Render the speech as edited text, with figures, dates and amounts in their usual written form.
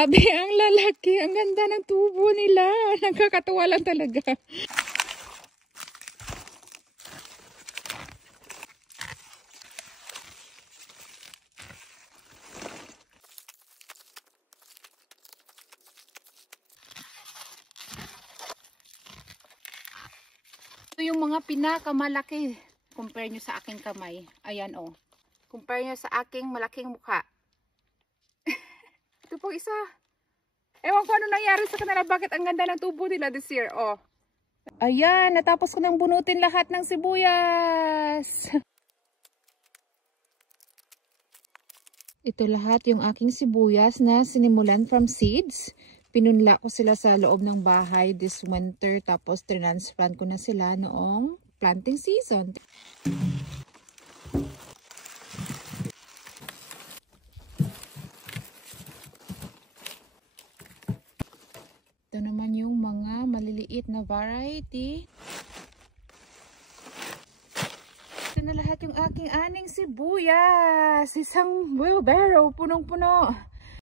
Grabe, ang lalaki. Ang ganda ng tubo nila. Nagkakatuwa lang talaga. Ito yung mga pinakamalaki. Compare nyo sa aking kamay. Ayan o. Compare nyo sa aking malaking mukha. Ito po isa. Ewan ko ano nangyari sa kanila. Bakit ang ganda ng tubo nila this year. Oh. Ayan. Natapos ko nang bunutin lahat ng sibuyas. Ito lahat yung aking sibuyas na sinimulan from seeds. Pinunla ko sila sa loob ng bahay this winter. Tapos transplant ko na sila noong planting season. Ito naman yung mga maliliit na variety. Ito na lahat yung aking aning sibuyas. Isang wheelbarrow, punong-puno.